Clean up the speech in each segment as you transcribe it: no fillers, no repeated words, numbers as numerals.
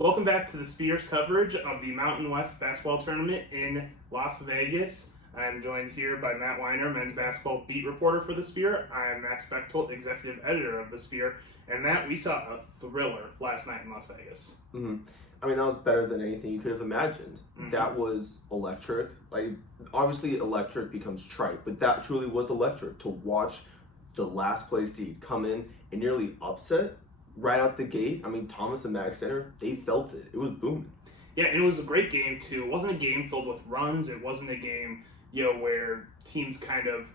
Welcome back to the Spears coverage of the Mountain West basketball tournament in Las Vegas. I'm joined here by Matt Weiner, men's basketball beat reporter for the Spear. I'm Max Bechtoldt, executive editor of the Spear. And Matt, we saw a thriller last night in Las Vegas. Mm-hmm. I mean, that was better than anything you could have imagined. Mm-hmm. That was electric. Like, obviously, electric becomes trite, but that truly was electric to watch the last place seed come in and nearly upset right out the gate. I mean, Thomas and Max Center, they felt it. It was booming. Yeah, and it was a great game, too. It wasn't a game filled with runs. It wasn't a game, where teams kind of,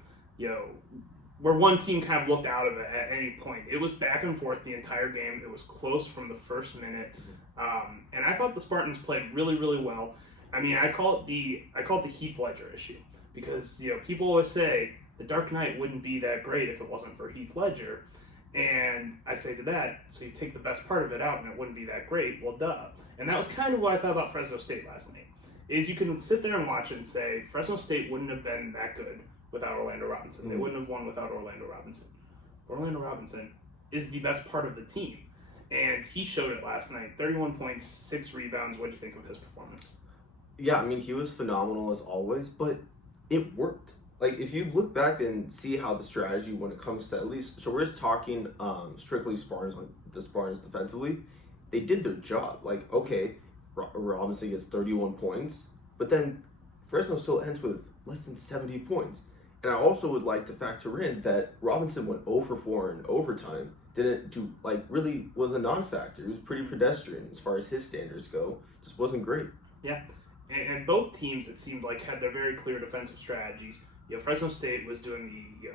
where one team kind of looked out of it at any point. It was back and forth the entire game. It was close from the first minute. And I thought the Spartans played really, really well. I mean, I call it the Heath Ledger issue because, people always say the Dark Knight wouldn't be that great if it wasn't for Heath Ledger. And I say to that, so you take the best part of it out and it wouldn't be that great. Well, duh. And that was kind of what I thought about Fresno State last night. Is you can sit there and watch it and say Fresno State wouldn't have been that good without Orlando Robinson. Mm-hmm. They wouldn't have won without Orlando Robinson. Orlando Robinson is the best part of the team. And he showed it last night. 31 points, 6 rebounds. What did you think of his performance? Yeah, I mean, he was phenomenal as always, but it worked. Like, if you look back and see how the strategy when it comes to at least, so we're just talking strictly Spartans, like the Spartans defensively, they did their job. Like, okay, Robinson gets 31 points, but then Fresno still ends with less than 70 points. And I also would like to factor in that Robinson went 0 for 4 in overtime. Didn't do, really was a non-factor. He was pretty pedestrian as far as his standards go. Just wasn't great. Yeah. And both teams, it seemed like, had their very clear defensive strategies. Fresno State was doing the,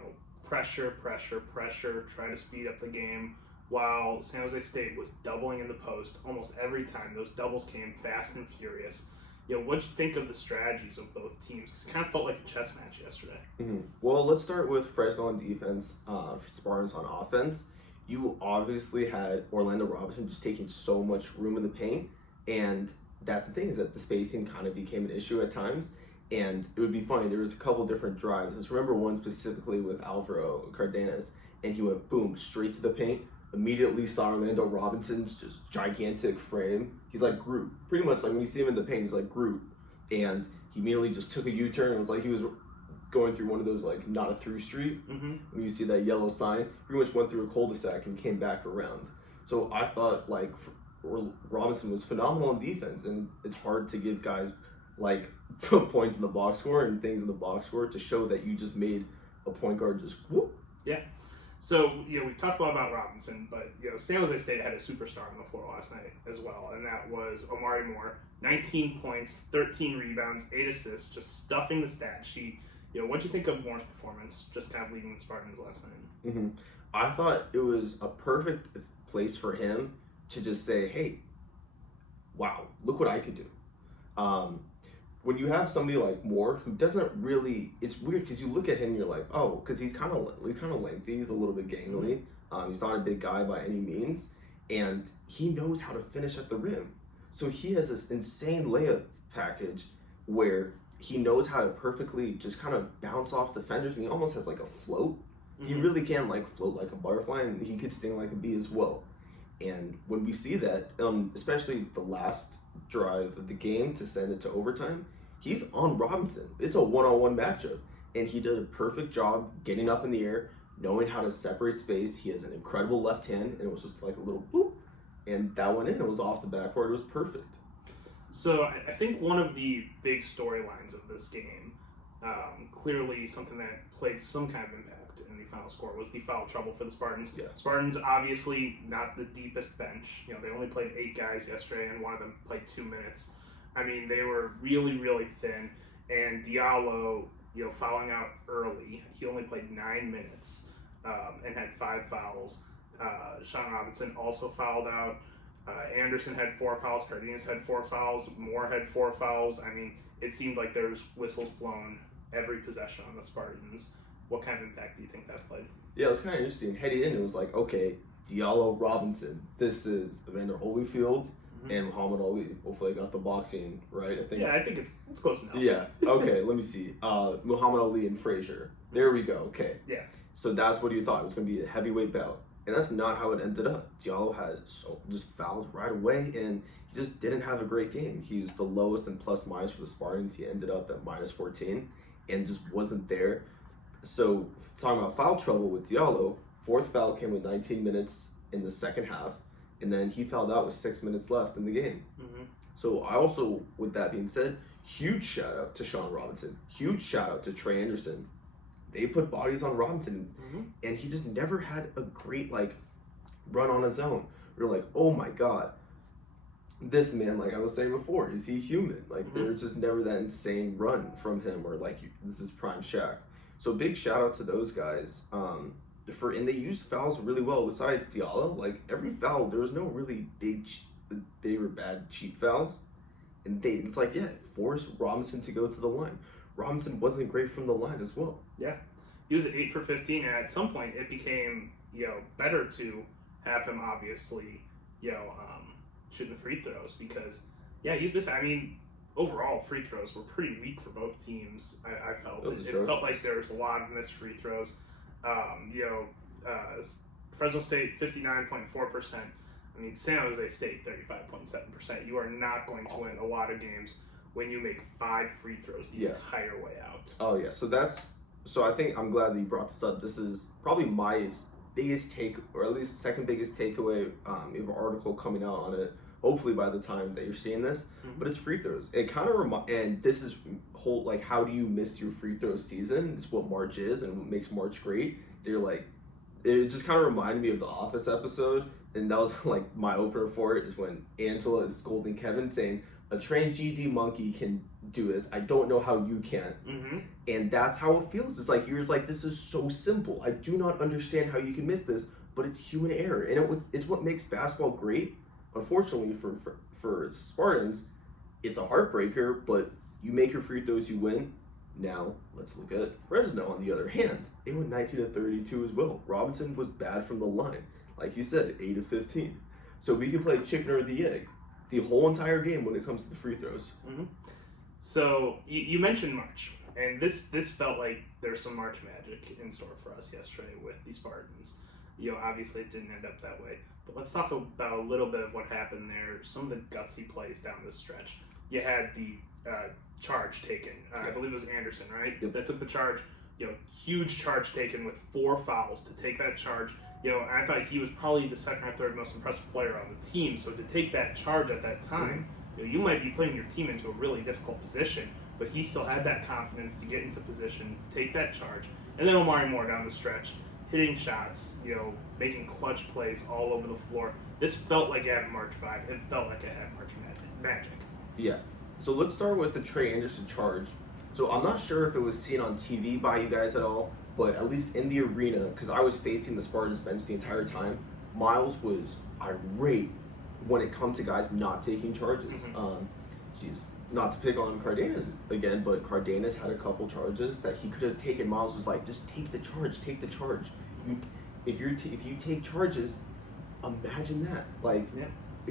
pressure, try to speed up the game, while San Jose State was doubling in the post almost every time. Those doubles came fast and furious. What'd you think of the strategies of both teams? Because it kind of felt like a chess match yesterday. Mm-hmm. Well, let's start with Fresno on defense, Spartans on offense. You obviously had Orlando Robinson just taking so much room in the paint, and that's the thing, is that the spacing kind of became an issue at times. And it would be funny, there was a couple different drives. Let's remember one specifically with Alvaro Cardenas, and he went boom, straight to the paint, immediately saw Orlando Robinson's just gigantic frame. He's like Groot. Pretty much, like, when you see him in the paint, he's like Groot. And he immediately just took a U-turn. It was like he was going through one of those, not a through street. Mm-hmm. When you see that yellow sign, pretty much went through a cul-de-sac and came back around. So I thought, Robinson was phenomenal in defense. And it's hard to give guys, points in the box score and things in the box score to show that you just made a point guard just whoop. Yeah. So, we talked a lot about Robinson, but, San Jose State had a superstar on the floor last night as well, and that was Omari Moore. 19 points, 13 rebounds, 8 assists, just stuffing the stat sheet. What'd you think of Moore's performance, just kind of leading the Spartans last night? Mm-hmm. I thought it was a perfect place for him to just say, hey, wow, look what I could do. When you have somebody like Moore who doesn't really, it's weird because you look at him and you're like, oh, because he's kind of lengthy, he's a little bit gangly. He's not a big guy by any means, and he knows how to finish at the rim. So he has this insane layup package where he knows how to perfectly just kind of bounce off defenders, and he almost has a float. Mm-hmm. He really can float like a butterfly, and he could sting like a bee as well. And when we see that, especially the last drive of the game to send it to overtime, he's on Robinson. It's a one-on-one matchup, and he did a perfect job getting up in the air, knowing how to separate space. He has an incredible left hand, and it was just like a little boop, and that went in. It was off the backboard. It was perfect. So I think one of the big storylines of this game, clearly something that played some kind of impact in the final score, was the foul trouble for the Spartans. Yeah. Spartans, obviously not the deepest bench. They only played 8 guys yesterday, and one of them played 2 minutes. I mean, they were really, really thin. And Diallo, fouling out early, he only played 9 minutes and had 5 fouls. Sean Robinson also fouled out. Anderson had 4 fouls. Cardenas had 4 fouls. Moore had 4 fouls. I mean, it seemed like there was whistles blown every possession on the Spartans. What kind of impact do you think that played? Yeah, it was kind of interesting. Heading in, it was like, okay, Diallo, Robinson. This is Evander Holyfield and Muhammad Ali. Hopefully I got the boxing right. I think. Yeah, I think it's close enough. Yeah, okay, let me see. Muhammad Ali and Frazier. There we go, okay. Yeah. So that's what you thought. It was going to be a heavyweight bout. And that's not how it ended up. Diallo had just fouled right away, and he just didn't have a great game. He was the lowest in plus minus for the Spartans. He ended up at minus 14 and just wasn't there. So talking about foul trouble with Diallo, fourth foul came with 19 minutes in the second half, and then he fouled out with 6 minutes left in the game. Mm-hmm. So I also, with that being said, huge shout out to Sean Robinson. Huge shout out to Trey Anderson. They put bodies on Robinson, and he just never had a great run on his own. We're like, oh my god, this man, like I was saying before, is he human? There's just never that insane run from him, or this is prime Shaq. So big shout out to those guys. And they used fouls really well. Besides Diallo, every foul, there was no really big or bad cheap fouls, and it forced Robinson to go to the line. Robinson wasn't great from the line as well. Yeah, he was 8 for 15, and at some point it became better to have him obviously shooting the free throws, because he's missing. I mean, overall free throws were pretty weak for both teams. I felt it felt like there was a lot of missed free throws. Fresno State 59.4%. I mean, San Jose State 35.7%. You are not going to win a lot of games when you make 5 free throws the entire way out. Oh yeah, so I think I'm glad that you brought this up. This is probably my biggest or at least second biggest takeaway. We have an article coming out on it, hopefully by the time that you're seeing this. But it's free throws. It kind of and this is how do you miss your free throw season? It's what March is, and what makes March great. So you're it just kind of reminded me of the Office episode, and that was my opener for it is when Angela is scolding Kevin, saying, "A trained GD monkey can do this. I don't know how you can." And that's how it feels. It's you're just this is so simple. I do not understand how you can miss this, but it's human error, and it's what makes basketball great. Unfortunately for Spartans, it's a heartbreaker, but you make your free throws, you win. Now, let's look at Fresno on the other hand. They went 19 of 32 as well. Robinson was bad from the line. Like you said, 8 of 15. So we could play chicken or the egg the whole entire game when it comes to the free throws. So you mentioned March, and this felt like there's some March magic in store for us yesterday with the Spartans. Obviously it didn't end up that way, but let's talk about a little bit of what happened there. Some of the gutsy plays down the stretch. You had the charge taken. I believe it was Anderson, right? Yep. That took the charge. Huge charge taken with 4 fouls to take that charge. I thought he was probably the second or third most impressive player on the team. So to take that charge at that time, you might be putting your team into a really difficult position, but he still had that confidence to get into position, take that charge. And then Omari Moore down the stretch, hitting shots, making clutch plays all over the floor. This felt like it had March vibe. It felt like it had March magic. Yeah. So let's start with the Trey Anderson charge. So I'm not sure if it was seen on TV by you guys at all, but at least in the arena, because I was facing the Spartans bench the entire time, Miles was irate when it comes to guys not taking charges. Not to pick on Cardenas again, but Cardenas had a couple charges that he could have taken. Miles was like, just take the charge. If you take charges, imagine that.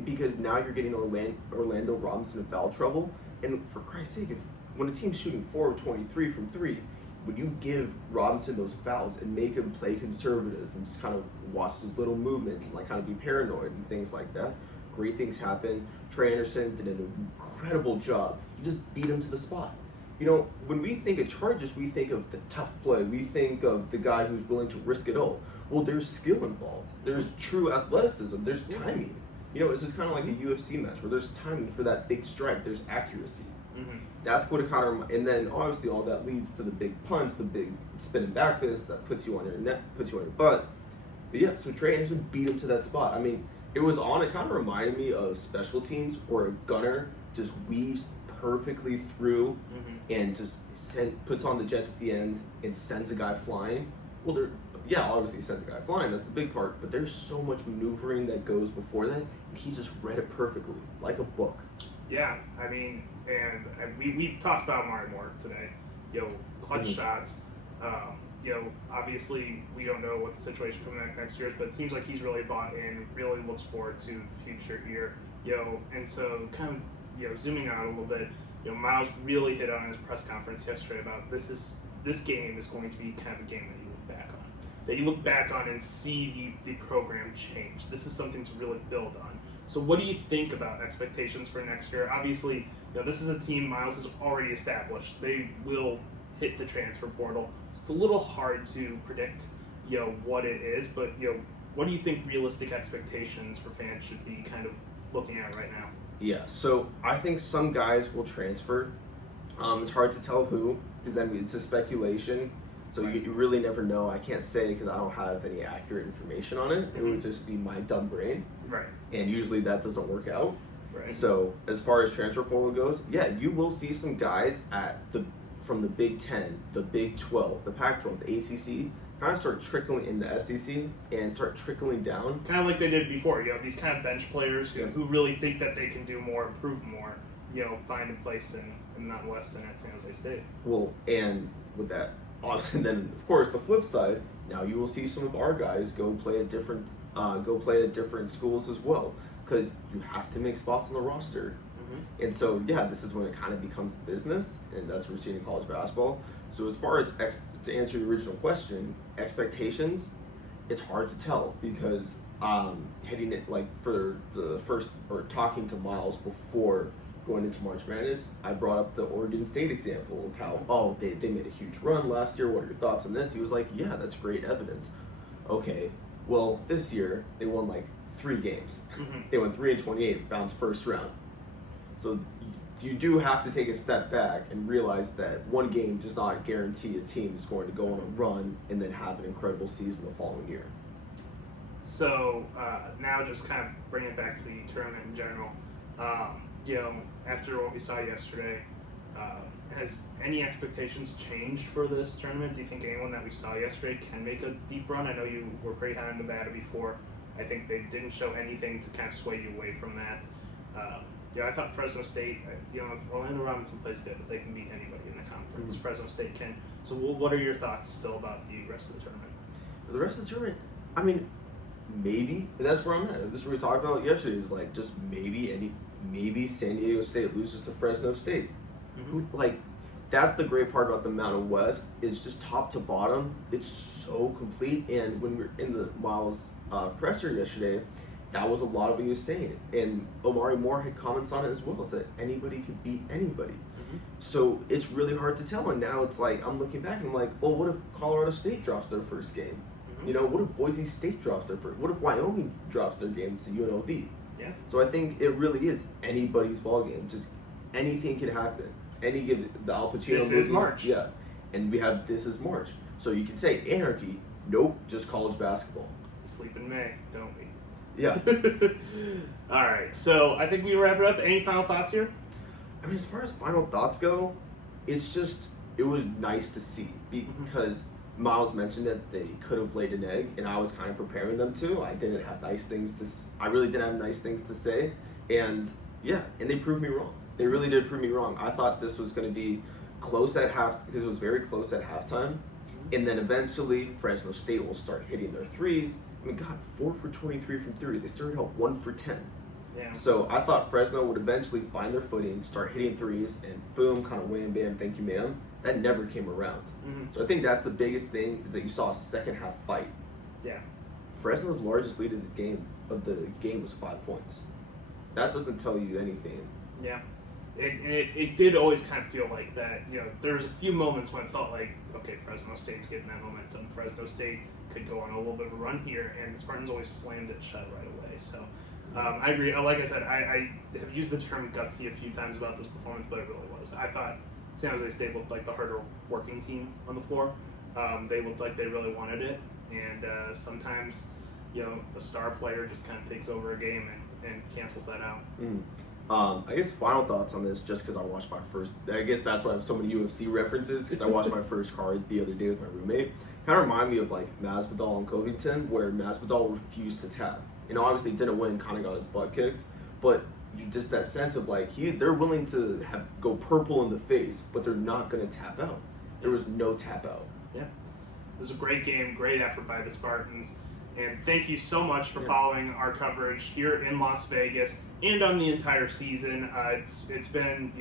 Because now you're getting Orlando Robinson in foul trouble. And for Christ's sake, when a team's shooting 4 of 23 from 3, when you give Robinson those fouls and make him play conservative and just kind of watch those little movements and kind of be paranoid and things like that, great things happen. Trey Anderson did an incredible job. He just beat him to the spot. When we think of charges, we think of the tough play. We think of the guy who's willing to risk it all. Well, there's skill involved. There's true athleticism. There's timing. It's just kind of like a UFC match where there's timing for that big strike. There's accuracy. That's what it kind of, and then obviously all that leads to the big punch, the big spinning back fist that puts you on your neck, puts you on your butt. But yeah, so Trey Anderson beat him to that spot. I mean, it kind of reminded me of special teams where a gunner just weaves perfectly through and just puts on the jets at the end and sends a guy flying. Well, obviously he sent the guy flying, that's the big part, but there's so much maneuvering that goes before that, and he just read it perfectly, like a book. Yeah, I mean, and we've talked about Omari Moore today. Clutch shots. Obviously we don't know what the situation coming up next year is, but it seems like he's really bought in, really looks forward to the future here. And so kind of, zooming out a little bit, Miles really hit on his press conference yesterday about this game is going to be kind of a game that you look back on. that you look back on and see the program change. This is something to really build on. So what do you think about expectations for next year? Obviously, this is a team Miles has already established. They will hit the transfer portal. So it's a little hard to predict, what it is, but, what do you think realistic expectations for fans should be kind of looking at right now? Yeah, so I think some guys will transfer. It's hard to tell who, because then it's a speculation. So you really never know. I can't say because I don't have any accurate information on it. It would just be my dumb brain. Right. And usually that doesn't work out. Right. So as far as transfer portal goes, yeah, you will see some guys from the Big 10, the Big 12, the Pac-12, the ACC, kind of start trickling in the SEC and start trickling down. Kind of like they did before. These kind of bench players who really think that they can do more, improve more, find a place in Mountain West and at San Jose State. Well, and with that, and then of course the flip side, now you will see some of our guys go play at different schools as well, because you have to make spots on the roster. Mm-hmm. And so this is when it kind of becomes business, and that's what we're seeing in college basketball. So as far as to answer your original question, expectations, it's hard to tell because hitting it like for the first or talking to Miles before going into March Madness, I brought up the Oregon State example of how, they made a huge run last year. What are your thoughts on this? He was like, yeah, that's great evidence. Okay, well, this year they won like 3 games. Mm-hmm. They won 3-28, bounced first round. So you do have to take a step back and realize that one game does not guarantee a team is going to go on a run and then have an incredible season the following year. So now just kind of bring it back to the tournament in general. After what we saw yesterday, has any expectations changed for this tournament? Do you think anyone that we saw yesterday can make a deep run? I know you were pretty high on Nevada before. I think they didn't show anything to kind of sway you away from that. I thought Fresno State, if Orlando Robinson plays good, they can beat anybody in the conference. Mm-hmm. Fresno State can. So what are your thoughts still about the rest of the tournament? For the rest of the tournament, I mean, maybe. And that's where I'm at. This is what we talked about yesterday is like just maybe San Diego State loses to Fresno State. Mm-hmm. That's the great part about the Mountain West is just top to bottom. It's so complete. And when we were in the Miles presser yesterday, that was a lot of what he was saying. And Omari Moore had comments on it as well, is that anybody could beat anybody. Mm-hmm. So it's really hard to tell. And now it's like, I'm looking back and I'm like, well, what if Colorado State drops their first game? Mm-hmm. What if Boise State drops their first? What if Wyoming drops their game to UNLV? Yeah. So I think it really is anybody's ball game. Just anything can happen. Any given the Al Pacino This movie, is March. Yeah. And we have This Is March. So you can say anarchy. Nope, just college basketball. Sleep in May, don't we? Yeah. All right. So I think we wrap it up. Any final thoughts here? I mean, as far as final thoughts go, it was nice to see because Miles mentioned that they could have laid an egg, and I was kind of preparing them to. I really didn't have nice things to say, and they proved me wrong. They really did prove me wrong. I thought this was going to be close at half because it was very close at halftime, and then eventually Fresno State will start hitting their threes. I mean, God, 4 for 23 from 3. They started out 1 for 10. Yeah. So I thought Fresno would eventually find their footing, start hitting threes, and boom, kind of wham, bam, thank you, ma'am. That never came around. Mm-hmm. So I think that's the biggest thing is that you saw a second half fight. Yeah. Fresno's largest lead of the game was 5 points. That doesn't tell you anything. Yeah. It did always kind of feel like that. There's a few moments when it felt like, okay, Fresno State's getting that momentum. Fresno State could go on a little bit of a run here, and the Spartans always slammed it shut right away. So I agree. Like I said, I have used the term gutsy a few times about this performance, but it really was. I thought San Jose State looked like the harder working team on the floor. They looked like they really wanted it, and sometimes, a star player just kind of takes over a game and cancels that out. Mm. I guess final thoughts on this, just because I watched my first. I guess that's why I have so many UFC references, because I watched my first card the other day with my roommate. Kind of remind me of like Masvidal and Covington, where Masvidal refused to tap. Obviously didn't win, kind of got his butt kicked, but just that sense of like they're willing to go purple in the face, but they're not going to tap out. There was no tap out. Yeah, it was a great game, great effort by the Spartans. And thank you so much for following our coverage here in Las Vegas and on the entire season. It's been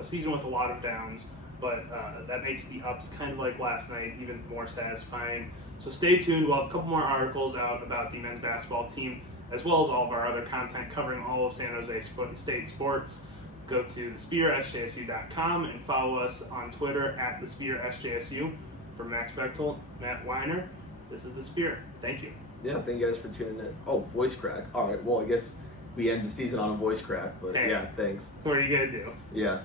a season with a lot of downs, but that makes the ups kind of like last night even more satisfying. So stay tuned. We'll have a couple more articles out about the men's basketball team, as well as all of our other content covering all of San Jose State sports. Go to thespearsjsu.com and follow us on Twitter at thespearsjsu. For Max Bechtoldt, Matt Weiner, this is The Spear. Thank you. Yeah, thank you guys for tuning in. Oh, voice crack. All right, well, I guess we end the season on a voice crack, but Hey. yeah, thanks. What are you going to do? Yeah.